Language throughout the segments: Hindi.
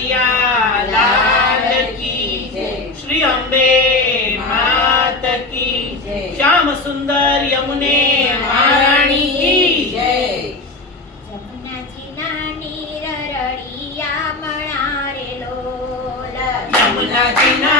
मैया की श्री अम्बे मात की श्याम सुंदर यमुने महाराणी की जय। यमुना जी ना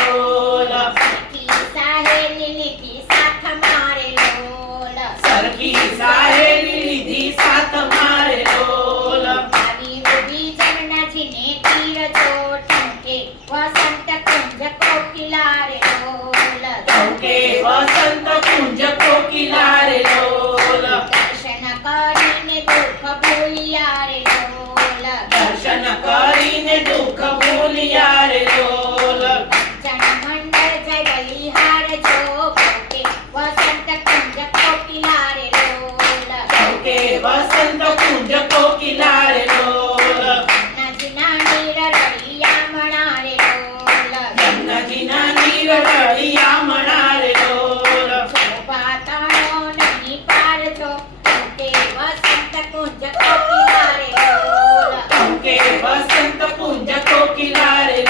के वसंत कुंज को किनारे डोला उनके वसंत कुंज को किनारे